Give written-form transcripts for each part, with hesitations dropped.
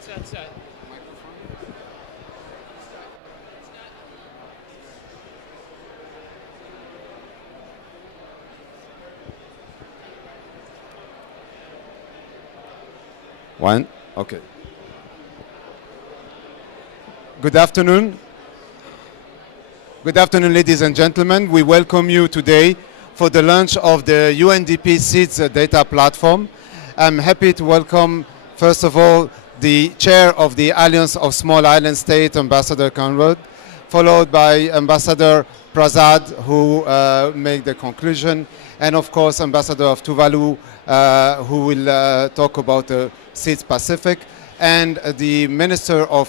Set. One. Okay. Good afternoon. Good afternoon, ladies and gentlemen. We welcome you today for the launch of the UNDP-SIDS data platform. I'm happy to welcome, first of all, the chair of the Alliance of Small Island States, Ambassador Conrad, followed by Ambassador Prasad, who made the conclusion, and of course, Ambassador of Tuvalu, who will talk about the SIDS Pacific, and the Minister of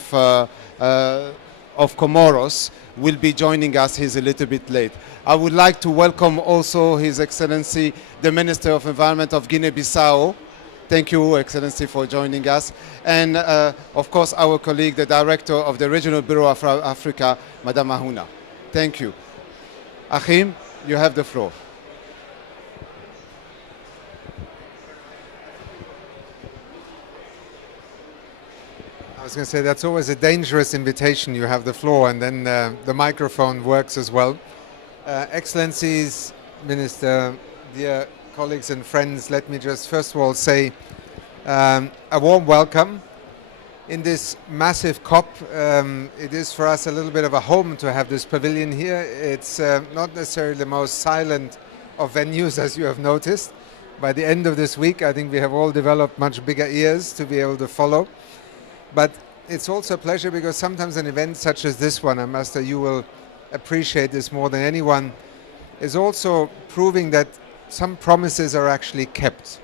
Comoros will be joining us. He's a little bit late. I would like to welcome also His Excellency, the Minister of Environment of Guinea-Bissau. Thank you, Excellency, for joining us. And of course, our colleague, the Director of the Regional Bureau of Africa, Madame Ahuna. Thank you. Achim, you have the floor. I was going to say that's always a dangerous invitation. You have the floor and then the microphone works as well. Excellencies, Minister, dear colleagues and friends, let me just first of all say a warm welcome. In this massive COP, it is for us a little bit of a home to have this pavilion here. It's not necessarily the most silent of venues, as you have noticed. By the end of this week, I think we have all developed much bigger ears to be able to follow. But it's also a pleasure because sometimes an event such as this one, and Master, you will appreciate this more than anyone, is also proving that some promises are actually kept.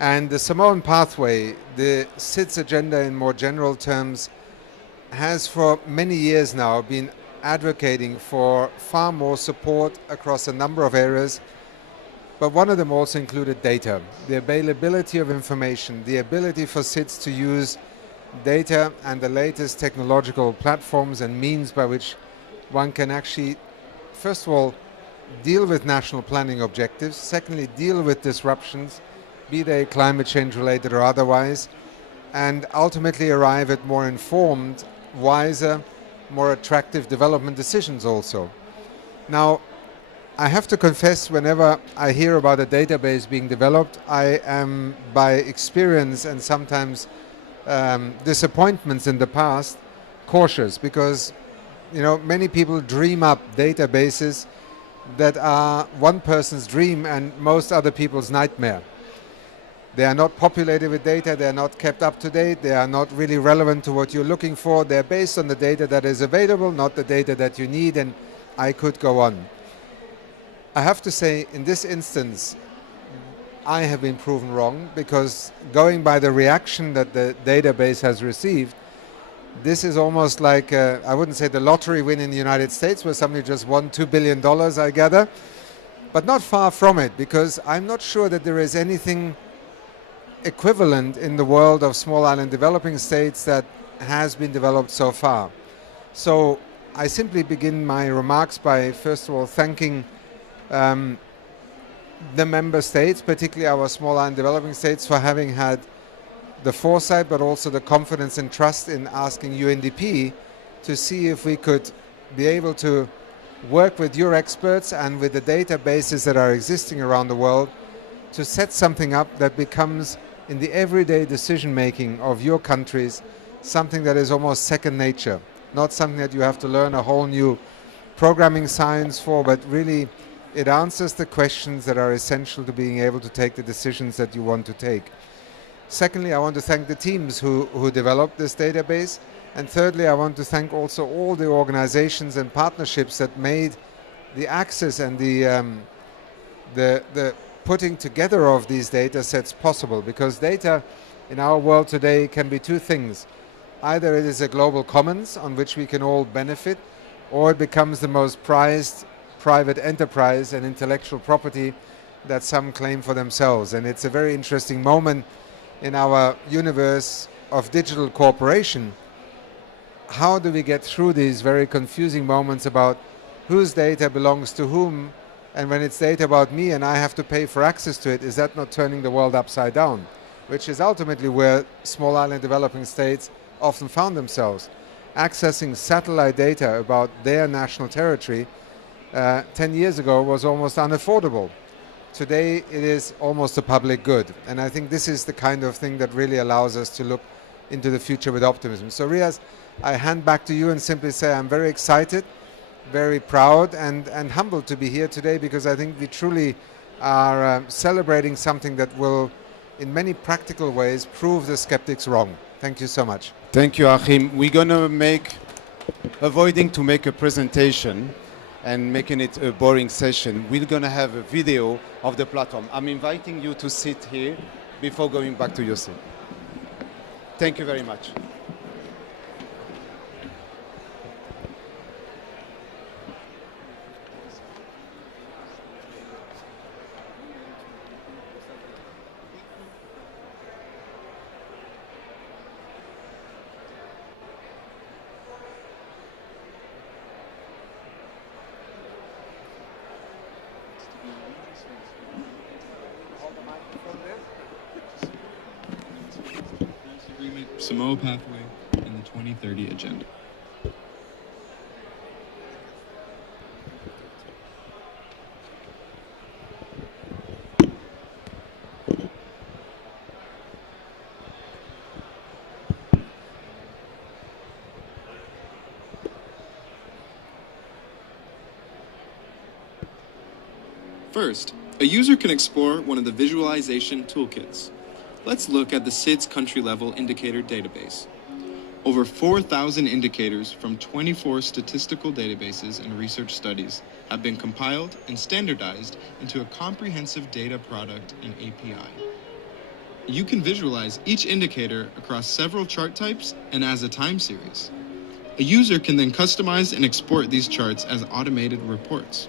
And the Samoan pathway, the SIDS agenda in more general terms, has for many years now been advocating for far more support across a number of areas. But one of them also included data, the availability of information, the ability for SIDS to use data and the latest technological platforms and means by which one can actually, first of all, deal with national planning objectives, secondly, deal with disruptions, be they climate change related or otherwise, and ultimately arrive at more informed, wiser, more attractive development decisions also. Now, I have to confess, whenever I hear about a database being developed, I am by experience and sometimes disappointments in the past cautious, because many people dream up databases that are one person's dream and most other people's nightmare. They are not populated with data, they are not kept up to date, they are not really relevant to what you're looking for, they're based on the data that is available, not the data that you need, and I could go on. I have to say, in this instance, I have been proven wrong, because going by the reaction that the database has received, this is almost like, I wouldn't say the lottery win in the United States, where somebody just won $2 billion, I gather, but not far from it, because I'm not sure that there is anything equivalent in the world of small island developing states that has been developed so far. So I simply begin my remarks by, first of all, thanking the member states, particularly our small island developing states, for having had the foresight but also the confidence and trust in asking UNDP to see if we could be able to work with your experts and with the databases that are existing around the world to set something up that becomes, in the everyday decision making of your countries, something that is almost second nature, not something that you have to learn a whole new programming science for, but really it answers the questions that are essential to being able to take the decisions that you want to take. Secondly, I want to thank the teams who developed this database. And thirdly, I want to thank also all the organizations and partnerships that made the access and the putting together of these data sets possible. Because data in our world today can be two things. Either it is a global commons on which we can all benefit, or it becomes the most prized private enterprise and intellectual property that some claim for themselves. And it's a very interesting moment in our universe of digital cooperation. How do we get through these very confusing moments about whose data belongs to whom, and when it's data about me and I have to pay for access to it, is that not turning the world upside down? which is ultimately where small island developing states often found themselves. Accessing satellite data about their national territory 10 years ago was almost unaffordable. Today it is almost a public good, and I think this is the kind of thing that really allows us to look into the future with optimism. So Riaz, I hand back to you and simply say I'm very excited, very proud and humbled to be here today, because I think we truly are celebrating something that will in many practical ways prove the skeptics wrong. Thank you so much. Thank you, Achim. We're going to avoiding to make a presentation and making it a boring session, we're going to have a video of the platform. I'm inviting you to sit here before going back to your seat. Thank you very much. Samoa Pathway, and the 2030 Agenda. First, a user can explore one of the visualization toolkits. Let's look at the SIDS country-level indicator database. Over 4,000 indicators from 24 statistical databases and research studies have been compiled and standardized into a comprehensive data product and API. You can visualize each indicator across several chart types and as a time series. A user can then customize and export these charts as automated reports.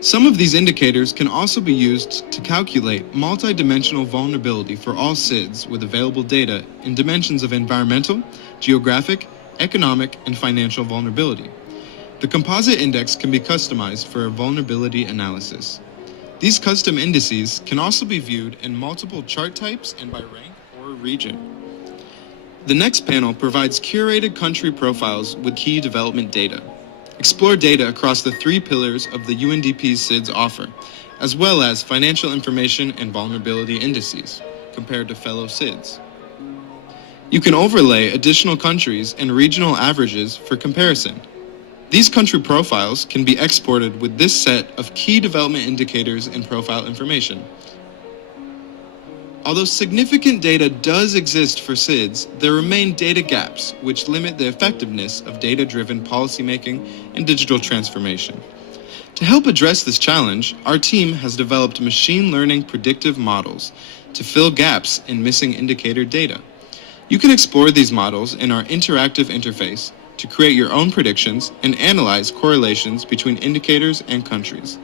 Some of these indicators can also be used to calculate multi-dimensional vulnerability for all SIDS with available data in dimensions of environmental, geographic, economic, and financial vulnerability. The composite index can be customized for a vulnerability analysis. These custom indices can also be viewed in multiple chart types and by rank or region. The next panel provides curated country profiles with key development data. Explore data across the 3 pillars of the UNDP SIDS offer, as well as financial information and vulnerability indices, compared to fellow SIDS. You can overlay additional countries and regional averages for comparison. These country profiles can be exported with this set of key development indicators and profile information. Although significant data does exist for SIDS, there remain data gaps which limit the effectiveness of data-driven policymaking and digital transformation. To help address this challenge, our team has developed machine learning predictive models to fill gaps in missing indicator data. You can explore these models in our interactive interface to create your own predictions and analyze correlations between indicators and countries.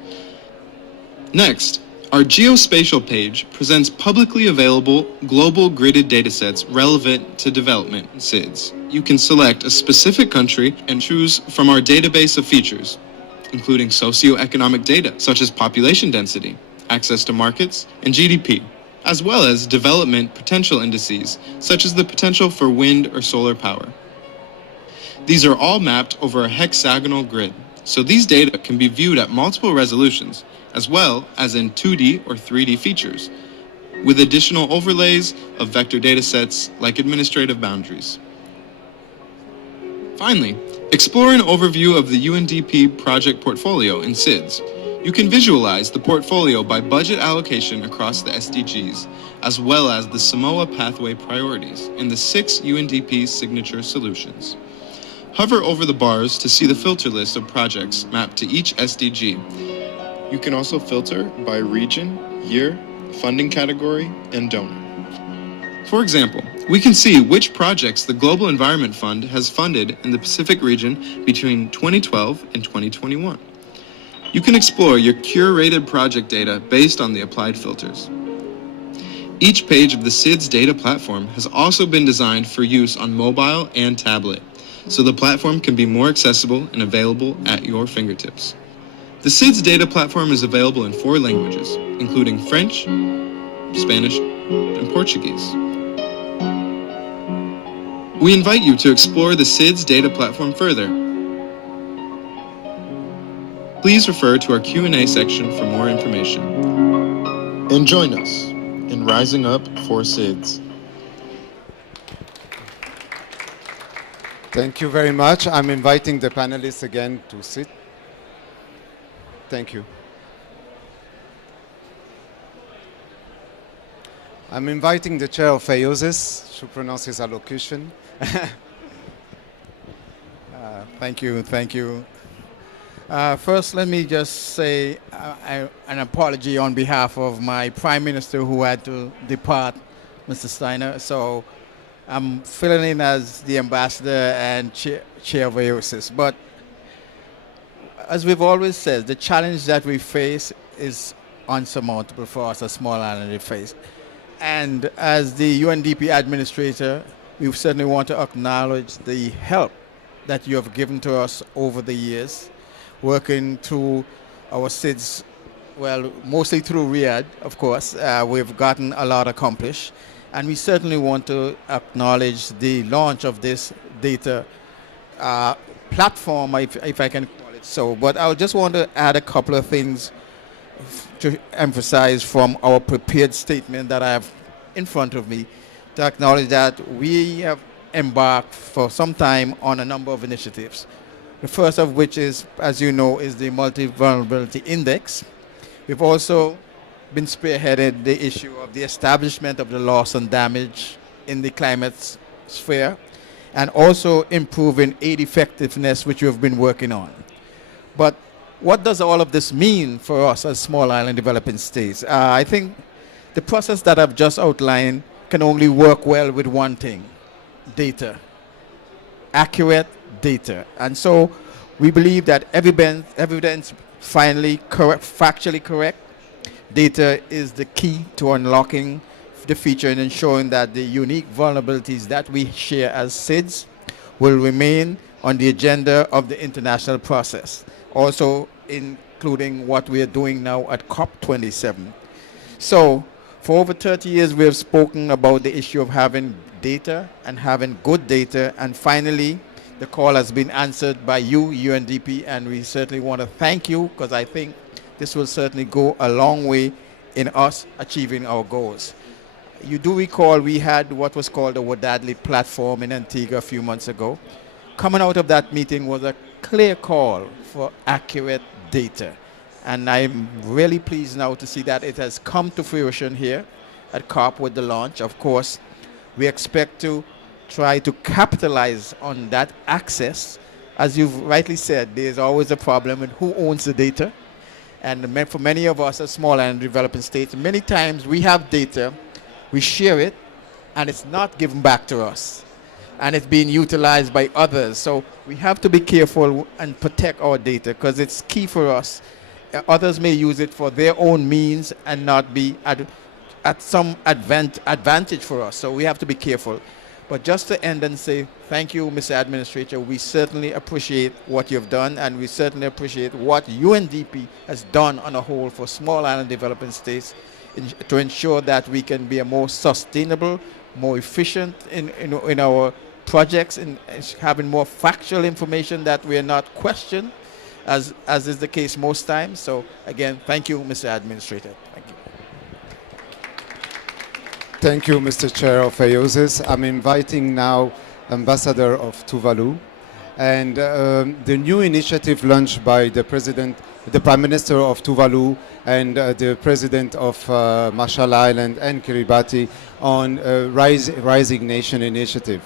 Next, our geospatial page presents publicly available global gridded datasets relevant to development SIDS. You can select a specific country and choose from our database of features, including socioeconomic data such as population density, access to markets, and GDP, as well as development potential indices such as the potential for wind or solar power. These are all mapped over a hexagonal grid, so these data can be viewed at multiple resolutions, as well as in 2D or 3D features, with additional overlays of vector datasets like administrative boundaries. Finally, explore an overview of the UNDP project portfolio in SIDS. You can visualize the portfolio by budget allocation across the SDGs, as well as the Samoa Pathway priorities in the 6 UNDP signature solutions. Hover over the bars to see the filter list of projects mapped to each SDG. You can also filter by region, year, funding category, and donor. For example, we can see which projects the Global Environment Fund has funded in the Pacific region between 2012 and 2021. You can explore your curated project data based on the applied filters. Each page of the SIDS data platform has also been designed for use on mobile and tablet, so the platform can be more accessible and available at your fingertips. The SIDS data platform is available in 4 languages, including French, Spanish, and Portuguese. We invite you to explore the SIDS data platform further. Please refer to our Q&A section for more information. And join us in rising up for SIDS. Thank you very much. I'm inviting the panelists again to sit. Thank you. I'm inviting the chair of AOSIS to pronounce his allocution. Thank you. First, let me just say an apology on behalf of my Prime Minister who had to depart, Mr. Steiner. So I'm filling in as the ambassador and chair of AOSIS. But as we've always said, the challenge that we face is unsurmountable for us, a small island to face. And as the UNDP administrator, we certainly want to acknowledge the help that you have given to us over the years, working through our SIDS, well, mostly through Riyadh, of course. We've gotten a lot accomplished. And we certainly want to acknowledge the launch of this data platform, if I can call it so. But I just want to add a couple of things to emphasize from our prepared statement that I have in front of me, to acknowledge that we have embarked for some time on a number of initiatives. The first of which is, as you know, is the Multi-Vulnerability Index. We've also been spearheaded the issue of the establishment of the loss and damage in the climate sphere, and also improving aid effectiveness, which we've been working on. But what does all of this mean for us as small island developing states? I think the process that I've just outlined can only work well with one thing: data, accurate data. And so we believe that evidence finally factually correct data is the key to unlocking the feature and ensuring that the unique vulnerabilities that we share as SIDS will remain on the agenda of the international process, also including what we are doing now at COP27. So for over 30 years, we have spoken about the issue of having data and having good data, and finally, the call has been answered by you, UNDP, and we certainly want to thank you, because I think this will certainly go a long way in us achieving our goals. You do recall we had what was called the Wadadli platform in Antigua a few months ago. Coming out of that meeting was a clear call for accurate data. And I'm really pleased now to see that it has come to fruition here at COP with the launch. Of course, we expect to try to capitalize on that access. As you've rightly said, there's always a problem with who owns the data. And for many of us as small and developing states, many times we have data, we share it, and it's not given back to us. And it's being utilized by others. So we have to be careful and protect our data, because it's key for us. Others may use it for their own means and not be at some advantage for us. So we have to be careful. But just to end and say, thank you, Mr. Administrator. We certainly appreciate what you've done, and we certainly appreciate what UNDP has done on a whole for small island developing states to ensure that we can be a more sustainable, more efficient in our projects, and having more factual information that we are not questioned, as is the case most times. So again, thank you, Mr. Administrator. Thank you. Thank you, Mr. Chair of AOSIS. I'm inviting now Ambassador of Tuvalu, and the new initiative launched by the Prime Minister of Tuvalu and the President of Marshall Island and Kiribati on Rising Nation Initiative.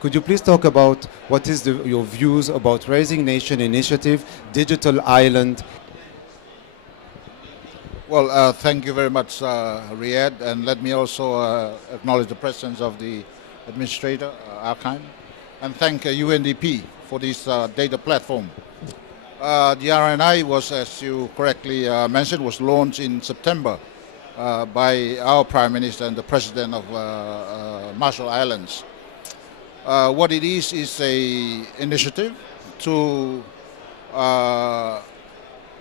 Could you please talk about what is your views about Rising Nation Initiative, Digital Island? Well, thank you very much, Riyadh, and let me also acknowledge the presence of the Administrator, Arkan, and thank UNDP for this data platform. The RNI was, as you correctly mentioned, was launched in September by our Prime Minister and the President of Marshall Islands. What it is an initiative to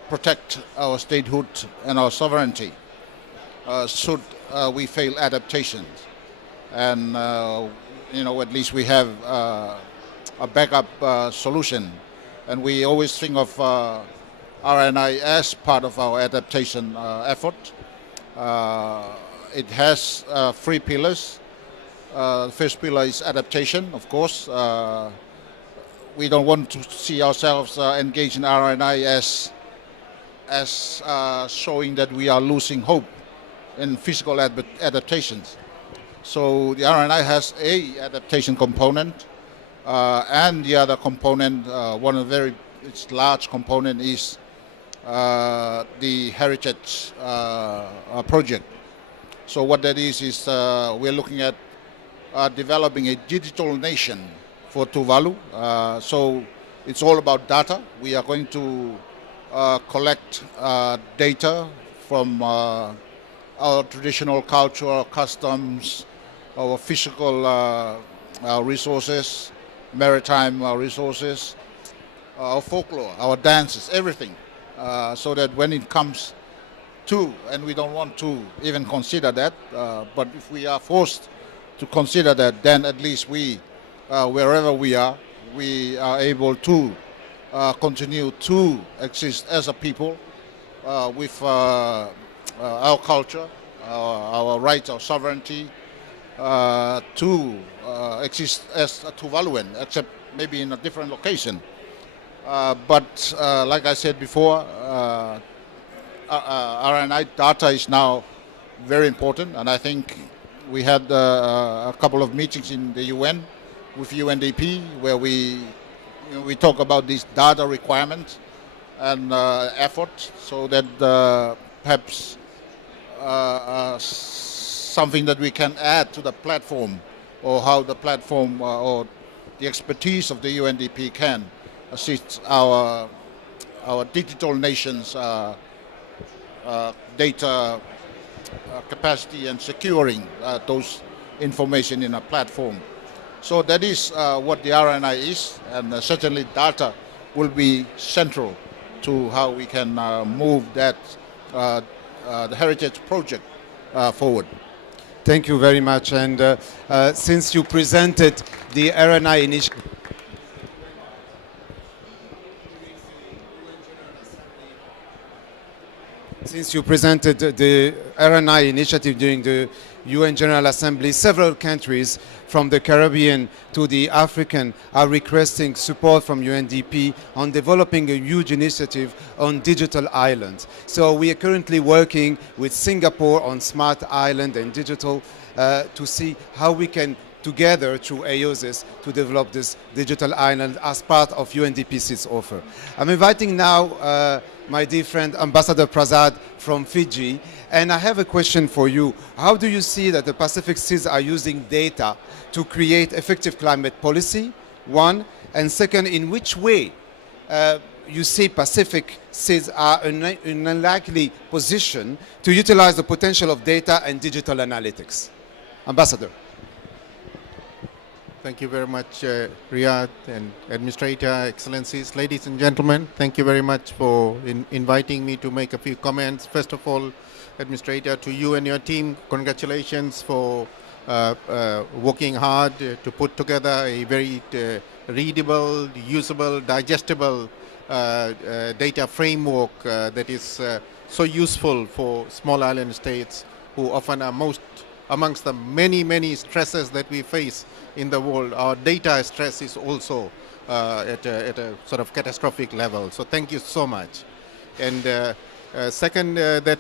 protect our statehood and our sovereignty. should we fail adaptations. And at least we have a backup solution. And we always think of RNI as part of our adaptation effort. It has 3 pillars. The first pillar is adaptation, of course. We don't want to see ourselves engaged in RNI as showing that we are losing hope in physical adaptations. So the RNI has a adaptation component, and the other component, one of the very large component, is the heritage project. So what that is we're looking at developing a digital nation for Tuvalu. So it's all about data. We are going to collect data from our traditional cultural customs, our physical resources, maritime resources, our folklore, our dances, everything, so that when it comes to, and we don't want to even consider that, but if we are forced to consider that, then at least we, wherever we are able to continue to exist as a people with our culture, our rights, our sovereignty, to exist as a Tuvaluan, except maybe in a different location. But like I said before, RNI data is now very important, and I think we had a couple of meetings in the UN with UNDP where we talk about these data requirements and effort, so that perhaps something that we can add to the platform, or how the platform or the expertise of the UNDP can assist our digital nations data capacity and securing those information in a platform. So that is what the RNI is, and certainly data will be central to how we can move that the heritage project forward. Thank you very much. And since you presented the RNI initiative, during the UN General Assembly, several countries from the Caribbean to the African are requesting support from UNDP on developing a huge initiative on digital islands. So we are currently working with Singapore on smart island and digital to see how we can together through AOSIS to develop this digital island as part of UNDP-COP27 offer. I'm inviting now my dear friend Ambassador Prasad from Fiji, and I have a question for you. How do you see that the Pacific SIDS are using data to create effective climate policy, one, and second, in which way you see Pacific SIDS are in an unlikely position to utilize the potential of data and digital analytics? Ambassador. Thank you very much, Riyadh and Administrator, Excellencies, ladies and gentlemen. Thank you very much for inviting me to make a few comments. First of all, Administrator, to you and your team, congratulations for working hard to put together a very readable, usable, digestible data framework that is so useful for small island states who often are amongst the many stresses that we face in the world. Our data stress is also at a sort of catastrophic level. So thank you so much. And second, that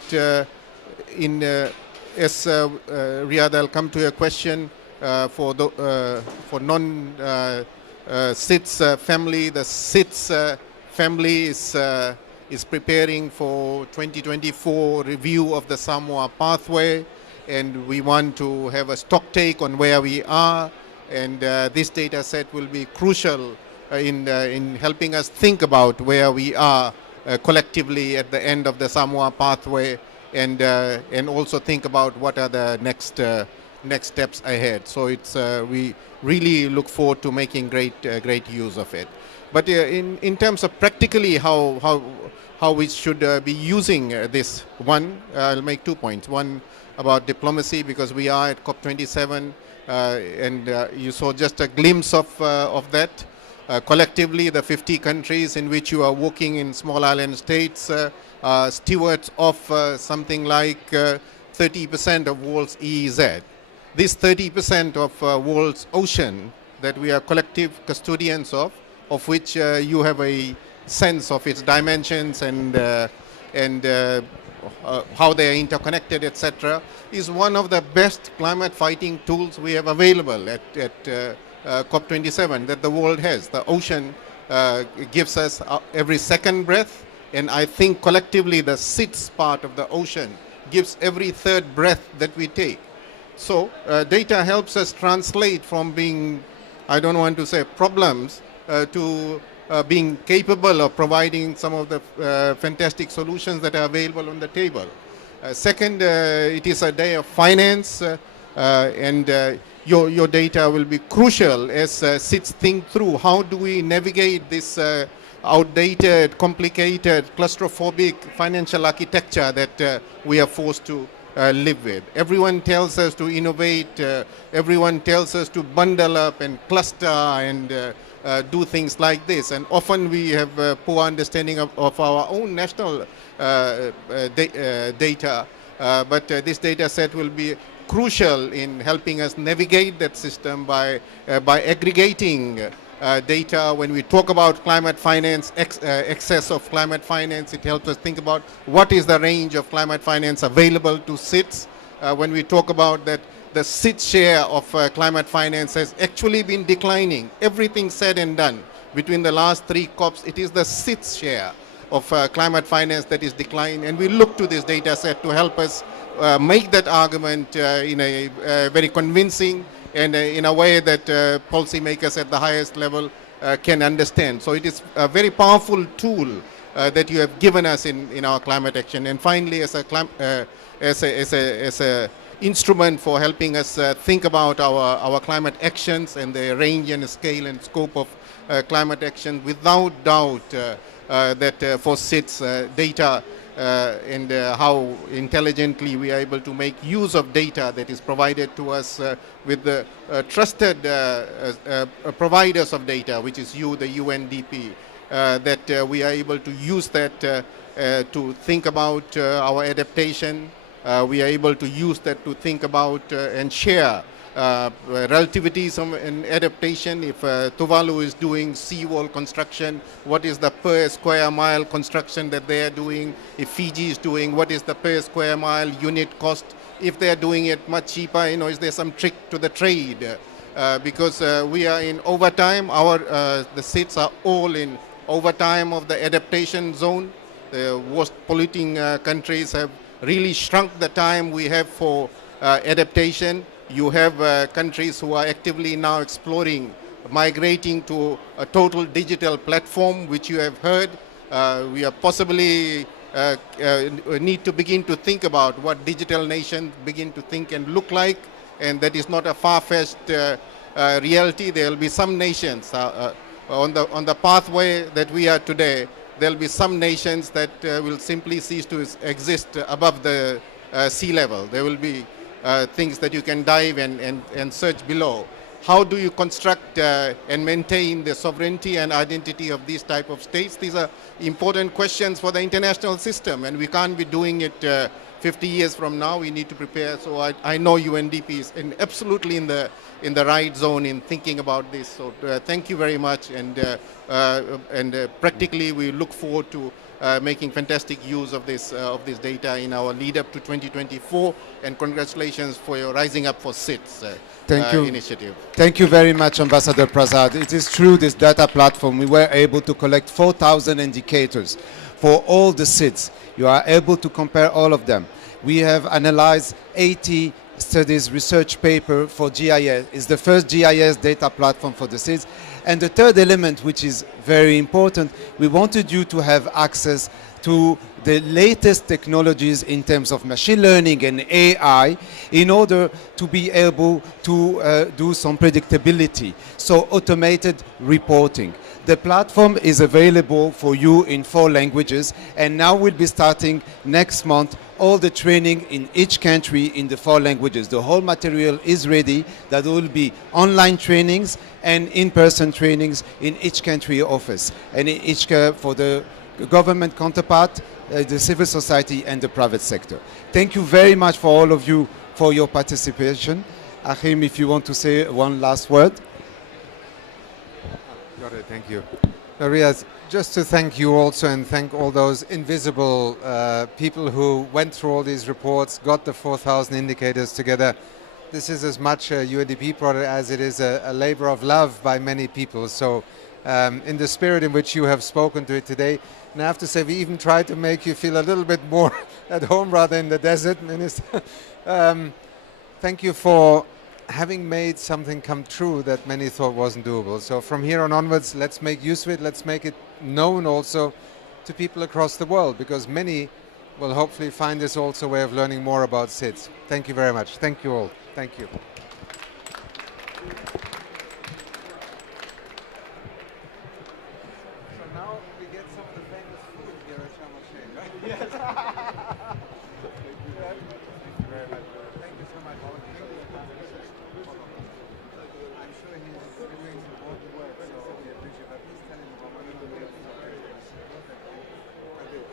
Riyadh, I'll come to your question for non-SIDS family. The SIDS family is preparing for 2024 review of the Samoa pathway, and we want to have a stock take on where we are. And this data set will be crucial in helping us think about where we are collectively at the end of the Samoa pathway, and also think about what are the next steps ahead. So it's we really look forward to making great use of it. But in terms of practically how we should be using this, one, I'll make 2 points. One about diplomacy, because we are at COP27, and you saw just a glimpse of that. Collectively, the 50 countries in which you are working in small island states are stewards of something like 30% of world's EEZ. This 30% of world's ocean that we are collective custodians of which you have a sense of its dimensions and how they are interconnected, etc., is one of the best climate fighting tools we have available at COP27 that the world has. The ocean gives us every second breath, and I think collectively the SIDS part of the ocean gives every third breath that we take. So data helps us translate from being, I don't want to say problems, to being capable of providing some of the fantastic solutions that are available on the table. Second, it is a day of finance, and your data will be crucial as SIDS think through how do we navigate this outdated, complicated, claustrophobic financial architecture that we are forced to live with. Everyone tells us to innovate, everyone tells us to bundle up and cluster and do things like this, and often we have a poor understanding of our own national data, but this data set will be crucial in helping us navigate that system by aggregating data. When we talk about climate finance, excess of climate finance, it helps us think about what is the range of climate finance available to SIDS. When we talk about that, the SIDS share of climate finance has actually been declining. Everything said and done between the last 3 COPs, it is the SIDS share of climate finance that is declining, and we look to this data set to help us make that argument in a very convincing and in a way that policymakers at the highest level can understand. So it is a very powerful tool that you have given us in our climate action. And finally, as a instrument for helping us think about our climate actions and the range and scale and scope of climate action, without doubt that for SIDS data and how intelligently we are able to make use of data that is provided to us with the trusted providers of data, which is you, the UNDP, that we are able to use that to think about our adaptation. We are able to use that to think about and share relativities and adaptation. If Tuvalu is doing seawall construction, what is the per square mile construction that they are doing? If Fiji is doing, what is the per square mile unit cost? If they are doing it much cheaper, is there some trick to the trade? Because we are in overtime. The SIDS are all in overtime of the adaptation zone. The worst polluting countries have really shrunk the time we have for adaptation. You have countries who are actively now exploring migrating to a total digital platform, which you have heard. We are possibly need to begin to think about what digital nations begin to think and look like, and that is not a far-fetched reality. There will be some nations on the pathway that we are today. There will be some nations that will simply cease to exist above the sea level. There will be things that you can dive and search below. How do you construct and maintain the sovereignty and identity of these type of states? These are important questions for the international system, and we can't be doing it 50 years from now. We need to prepare. So I know UNDP is absolutely in the right zone in thinking about this. So thank you very much, and practically we look forward to making fantastic use of this data in our lead up to 2024, and congratulations for your Rising Up for SIDS initiative. Thank you very much, Ambassador Prasad. It is through this data platform we were able to collect 4,000 indicators for all the SIDS. You are able to compare all of them. We have analyzed 80 studies research paper for GIS. It's the first GIS data platform for the SIDS. And the third element, which is very important, we wanted you to have access to the latest technologies in terms of machine learning and AI in order to be able to do some predictability, so automated reporting. The platform is available for you in 4 languages, and now we'll be starting next month all the training in each country in the 4 languages. The whole material is ready. That will be online trainings and in-person trainings in each country office, and in each for the government counterpart, the civil society and the private sector. Thank you very much for all of you for your participation. Achim, if you want to say one last word. Got it, thank you. Riyad, just to thank you also and thank all those invisible people who went through all these reports, got the 4,000 indicators together. This is as much a UNDP product as it is a labor of love by many people. So in the spirit in which you have spoken to it today, and I have to say we even tried to make you feel a little bit more at home rather in the desert, Minister. Thank you for having made something come true that many thought wasn't doable. So from here on onwards, let's make use of it. Let's make it known also to people across the world, because many will hopefully find this also a way of learning more about SIDS. Thank you very much. Thank you all. Thank you. So now we get some of the famous food here at Sharm el-Sheikh, right? Yes. Thank you very much. Thank you so much. I'm sure he's doing important work, so we appreciate it. But please tell him about what you're doing. Thank you.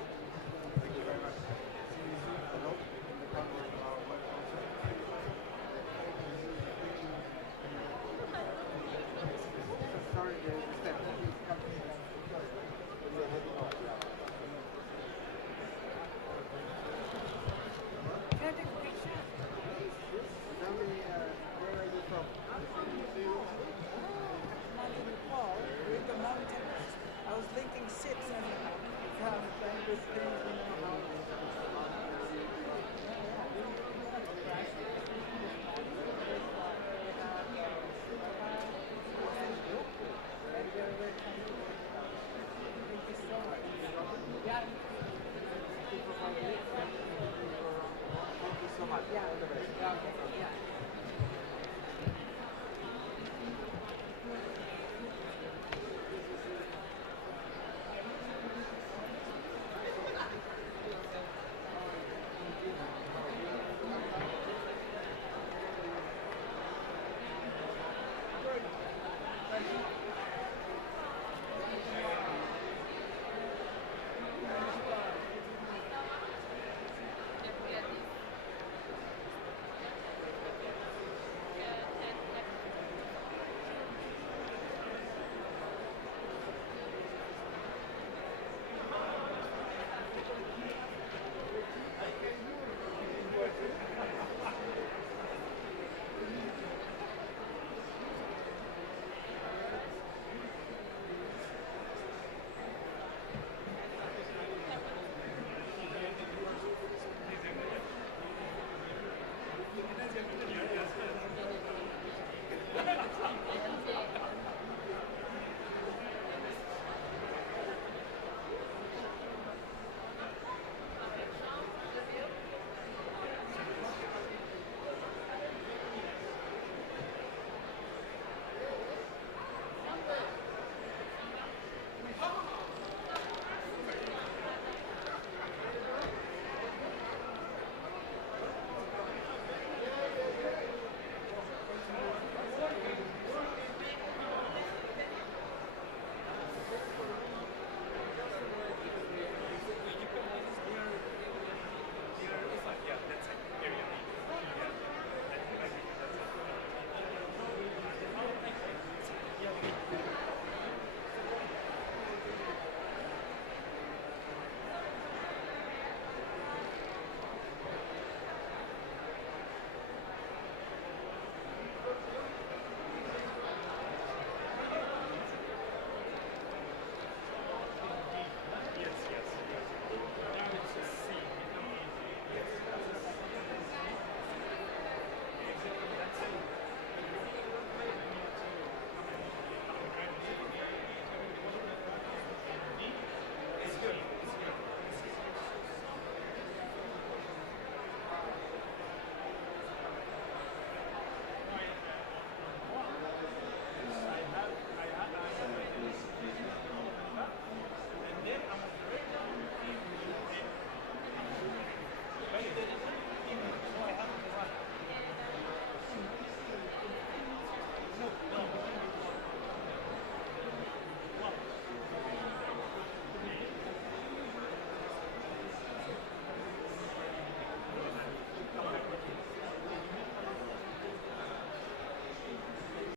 Thank you very much. See you soon. Hello. In the context of our work also. Sorry, Steph. Please come. Tell me, where are you from? With the mountains. I was linking SIDS and with things, Thank you so much.